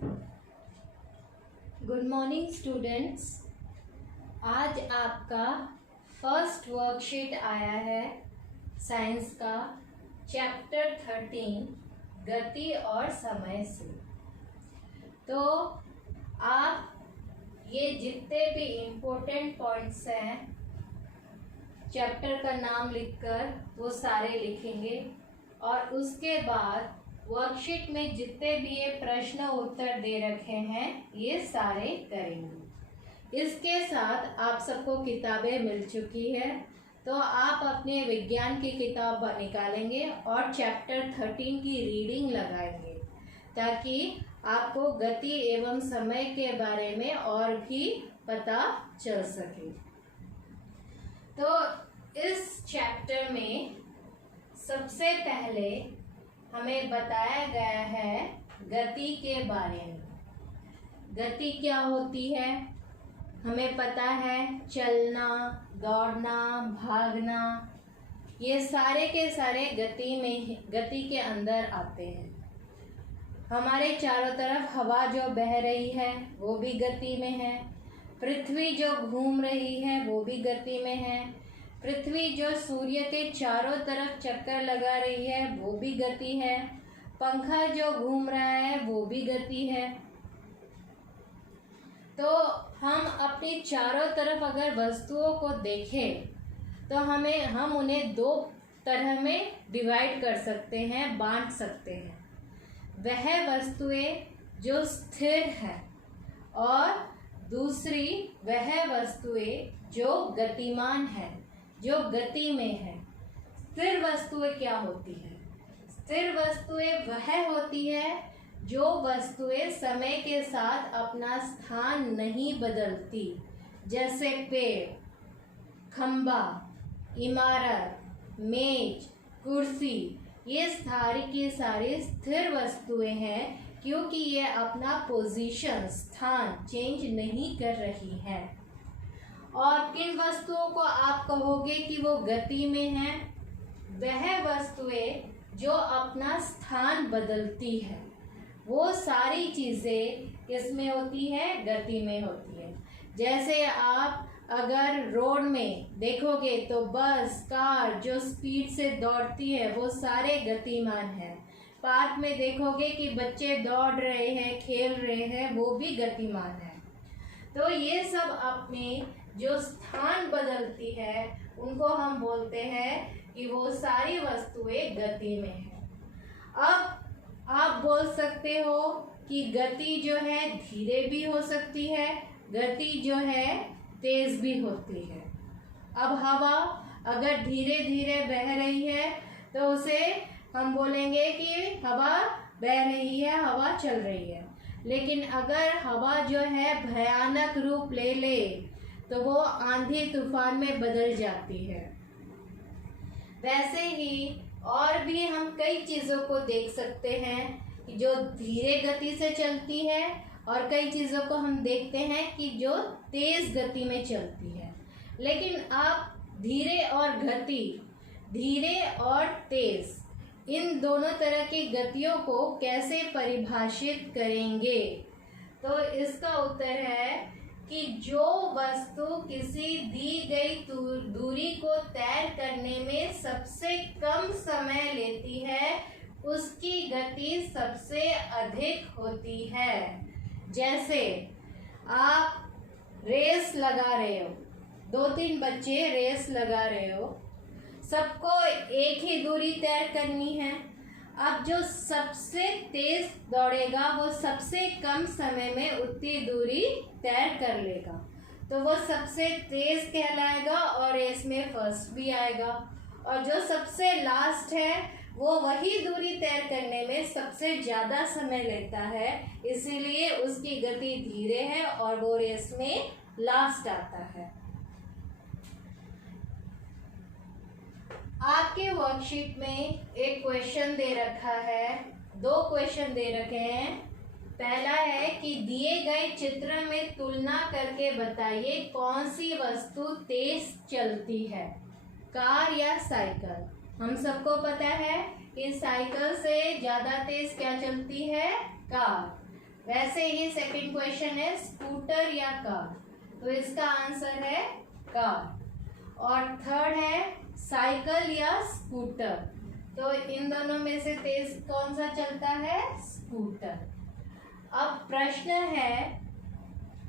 Good morning students. आज आपका first worksheet आया है साइंस का चैप्टर 13 गति और समय से। तो आप ये जितने भी इम्पोर्टेंट पॉइंट्स हैं चैप्टर का नाम लिखकर वो सारे लिखेंगे और उसके बाद वर्कशीट में जितने भी ये प्रश्न उत्तर दे रखे हैं ये सारे करेंगे। इसके साथ आप सबको किताबें मिल चुकी है, तो आप अपने विज्ञान की किताब निकालेंगे और चैप्टर 13 की रीडिंग लगाएंगे ताकि आपको गति एवं समय के बारे में और भी पता चल सके। तो इस चैप्टर में सबसे पहले हमें बताया गया है गति के बारे में। गति क्या होती है हमें पता है, चलना, दौड़ना, भागना, ये सारे के सारे गति के अंदर आते हैं। हमारे चारों तरफ हवा जो बह रही है वो भी गति में है, पृथ्वी जो घूम रही है वो भी गति में है, पृथ्वी जो सूर्य के चारों तरफ चक्कर लगा रही है वो भी गति है, पंखा जो घूम रहा है वो भी गति है। तो हम अपनी चारों तरफ अगर वस्तुओं को देखें तो हम उन्हें दो तरह में डिवाइड कर सकते हैं, बांट सकते हैं। वह वस्तुएं जो स्थिर है और दूसरी वह वस्तुएं जो गतिमान है, जो गति में है। स्थिर वस्तुएं क्या होती है? स्थिर वस्तुएं वह होती है जो वस्तुएं समय के साथ अपना स्थान नहीं बदलती, जैसे पेड़, खंबा, इमारत, मेज, कुर्सी, ये सारी की सारी स्थिर वस्तुएं हैं क्योंकि ये अपना पोजीशन, स्थान चेंज नहीं कर रही है। और किन वस्तुओं को आप कहोगे कि वो गति में है? वह वस्तुएं जो अपना स्थान बदलती है, वो सारी चीज़ें इसमें होती है, गति में होती है। जैसे आप अगर रोड में देखोगे तो बस, कार जो स्पीड से दौड़ती है वो सारे गतिमान हैं। पार्क में देखोगे कि बच्चे दौड़ रहे हैं, खेल रहे हैं, वो भी गतिमान है। तो ये सब अपने जो स्थान बदलती है उनको हम बोलते हैं कि वो सारी वस्तुएं गति में है। अब आप बोल सकते हो कि गति जो है धीरे भी हो सकती है, गति जो है तेज भी होती है। अब हवा अगर धीरे धीरे बह रही है तो उसे हम बोलेंगे कि हवा बह रही है, हवा चल रही है। लेकिन अगर हवा जो है भयानक रूप ले ले तो वो आंधी तूफान में बदल जाती है। वैसे ही और भी हम कई चीज़ों को देख सकते हैं कि जो धीरे गति से चलती है और कई चीज़ों को हम देखते हैं कि जो तेज़ गति में चलती है। लेकिन आप धीरे और तेज़ इन दोनों तरह की गतियों को कैसे परिभाषित करेंगे? तो इसका उत्तर है कि जो वस्तु किसी दी गई दूरी को तय करने में सबसे कम समय लेती है उसकी गति सबसे अधिक होती है। जैसे आप रेस लगा रहे हो, 2-3 बच्चे रेस लगा रहे हो, सबको एक ही दूरी तय करनी है। अब जो सबसे तेज दौड़ेगा वो सबसे कम समय में उतनी दूरी तय कर लेगा, तो वो सबसे तेज कहलाएगा और रेस में फर्स्ट भी आएगा। और जो सबसे लास्ट है वो वही दूरी तय करने में सबसे ज़्यादा समय लेता है, इसीलिए उसकी गति धीरे है और वो रेस में लास्ट आता है। आपके वर्कशीट में एक क्वेश्चन दे रखा है, 2 क्वेश्चन दे रखे हैं। पहला है कि दिए गए चित्र में तुलना करके बताइए कौन सी वस्तु तेज चलती है, कार या साइकिल। हम सबको पता है कि साइकिल से ज़्यादा तेज क्या चलती है? कार। वैसे ही सेकंड क्वेश्चन है स्कूटर या कार, तो इसका आंसर है कार। और थर्ड है साइकिल या स्कूटर, तो इन दोनों में से तेज कौन सा चलता है? स्कूटर। अब प्रश्न है,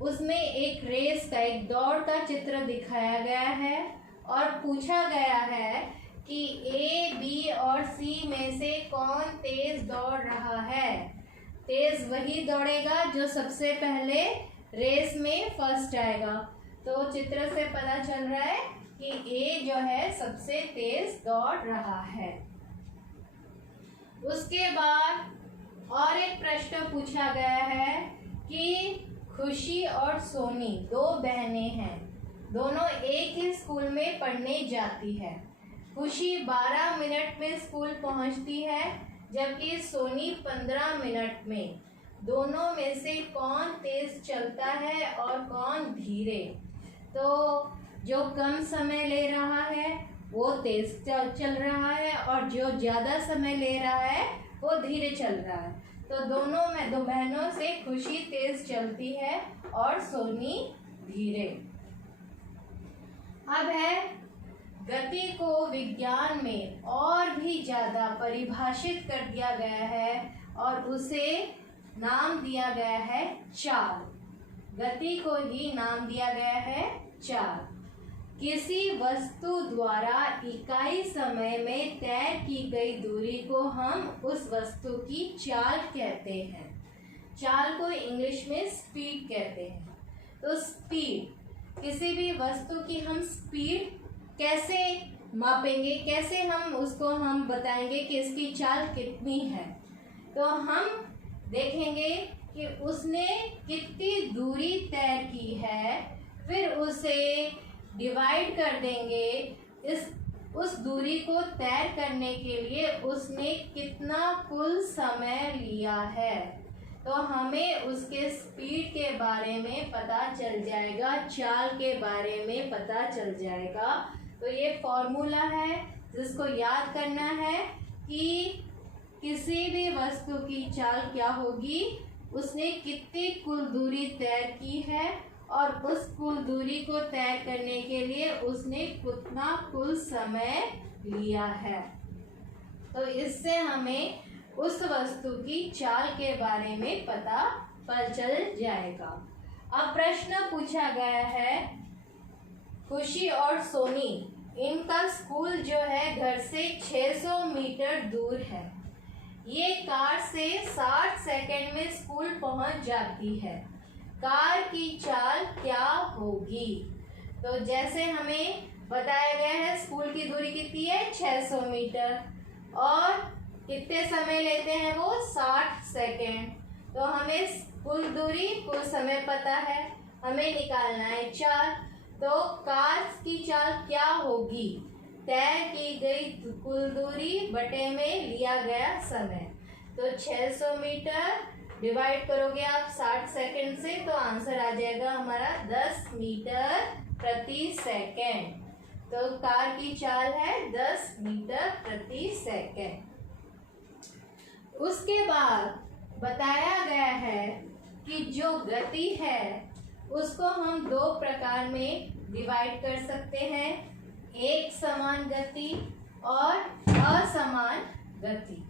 उसमें एक रेस का, एक दौड़ का चित्र दिखाया गया है और पूछा गया है कि ए, बी और सी में से कौन तेज दौड़ रहा है। तेज वही दौड़ेगा जो सबसे पहले रेस में फर्स्ट आएगा। तो चित्र से पता चल रहा है कि ए जो है सबसे तेज दौड़ रहा है। उसके बाद और एक प्रश्न पूछा गया है कि खुशी और सोनी दो बहनें हैं, दोनों एक ही स्कूल में पढ़ने जाती है। खुशी 12 मिनट में स्कूल पहुंचती है जबकि सोनी 15 मिनट में। दोनों में से कौन तेज चलता है और कौन धीरे? तो जो कम समय ले रहा है वो तेज चल रहा है और जो ज़्यादा समय ले रहा है वो धीरे चल रहा है। तो दोनों में, दो बहनों से खुशी तेज चलती है और सोनी धीरे। अब है गति को विज्ञान में और भी ज़्यादा परिभाषित कर दिया गया है और उसे नाम दिया गया है चाल। गति को ही नाम दिया गया है चाल। किसी वस्तु द्वारा इकाई समय में तय की गई दूरी को हम उस वस्तु की चाल कहते हैं। चाल को इंग्लिश में स्पीड कहते हैं। तो स्पीड, किसी भी वस्तु की हम स्पीड कैसे मापेंगे, कैसे हम बताएंगे कि इसकी चाल कितनी है? तो हम देखेंगे कि उसने कितनी दूरी तय की है, फिर उसे डिवाइड कर देंगे। उस दूरी को तय करने के लिए उसने कितना कुल समय लिया है, तो हमें उसके स्पीड के बारे में पता चल जाएगा, चाल के बारे में पता चल जाएगा। तो ये फॉर्मूला है जिसको याद करना है कि किसी भी वस्तु की चाल क्या होगी, उसने कितनी कुल दूरी तय की है और उस कुल दूरी को तय करने के लिए उसने कितना कुल समय लिया है। तो इससे हमें उस वस्तु की चाल के बारे में पता चल जाएगा। अब प्रश्न पूछा गया है, खुशी और सोनी, इनका स्कूल जो है घर से 600 मीटर दूर है। ये कार से 60 सेकंड में स्कूल पहुंच जाती है। कार की चाल क्या होगी? तो जैसे हमें बताया गया है स्कूल की दूरी कितनी है? 600 मीटर और कितने समय लेते हैं वो? 60 सेकंड। तो हमें कुल दूरी, कुल समय पता है, हमें निकालना है चाल। तो कार की चाल क्या होगी? तय की गई कुल दूरी बटे में लिया गया समय। तो 600 मीटर डिवाइड करोगे आप 60 सेकंड से तो आंसर आ जाएगा हमारा 10 मीटर प्रति सेकंड। तो कार की चाल है 10 मीटर प्रति सेकंड। उसके बाद बताया गया है कि जो गति है उसको हम दो प्रकार में डिवाइड कर सकते हैं, एक समान गति और असमान गति।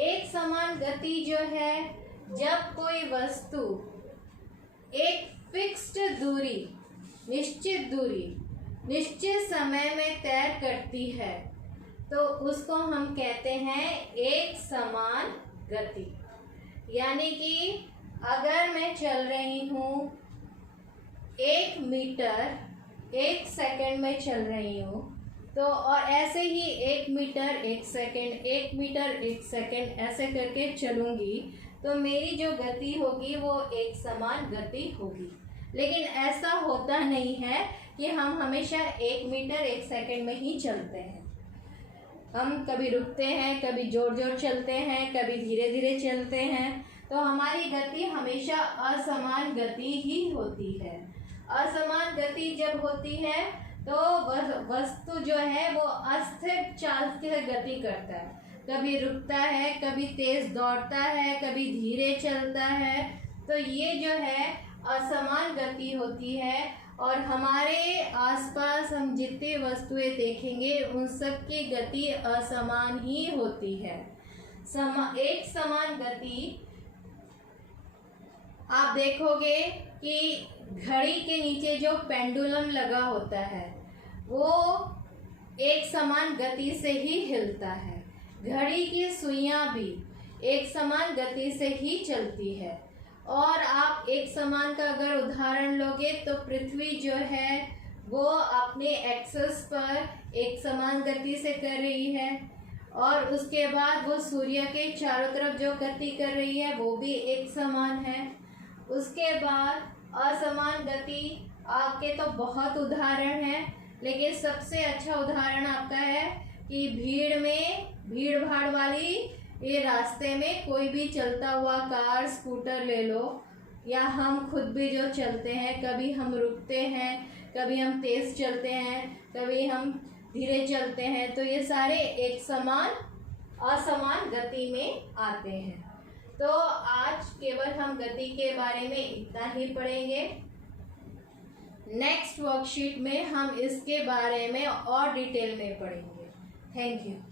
एक समान गति जो है, जब कोई वस्तु एक फिक्स्ड दूरी, निश्चित दूरी, निश्चित समय में तय करती है तो उसको हम कहते हैं एक समान गति। यानी कि अगर मैं चल रही हूँ 1 मीटर 1 सेकंड में चल रही हूँ, तो और ऐसे ही 1 मीटर 1 सेकंड 1 मीटर 1 सेकंड ऐसे करके चलूँगी तो मेरी जो गति होगी वो एक समान गति होगी। लेकिन ऐसा होता नहीं है कि हम हमेशा 1 मीटर 1 सेकंड में ही चलते हैं। हम कभी रुकते हैं, कभी जोर जोर चलते हैं, कभी धीरे धीरे चलते हैं। तो हमारी गति हमेशा असमान गति ही होती है। असमान गति जब होती है तो वस्तु जो है वो अस्थिर चाल से गति करता है। कभी रुकता है, कभी तेज दौड़ता है, कभी धीरे चलता है। तो ये जो है असमान गति होती है। और हमारे आसपास हम जितनी वस्तुएं देखेंगे उन सब की गति असमान ही होती है। एक समान गति आप देखोगे कि घड़ी के नीचे जो पेंडुलम लगा होता है वो एक समान गति से ही हिलता है। घड़ी की सुइयां भी एक समान गति से ही चलती है। और आप एक समान का अगर उदाहरण लोगे तो पृथ्वी जो है वो अपने एक्सिस पर एक समान गति से कर रही है, और उसके बाद वो सूर्य के चारों तरफ जो गति कर रही है वो भी एक समान है। उसके बाद असमान गति आपके तो बहुत उदाहरण हैं, लेकिन सबसे अच्छा उदाहरण आपका है कि भीड़ भाड़ वाली ये रास्ते में कोई भी चलता हुआ कार स्कूटर ले लो, या हम खुद भी जो चलते हैं, कभी हम रुकते हैं, कभी हम तेज चलते हैं, कभी हम धीरे चलते हैं, तो ये सारे एक समान असमान गति में आते हैं। तो आज केवल हम गति के बारे में इतना ही पढ़ेंगे। नेक्स्ट वर्कशीट में हम इसके बारे में और डिटेल में पढ़ेंगे। Thank you.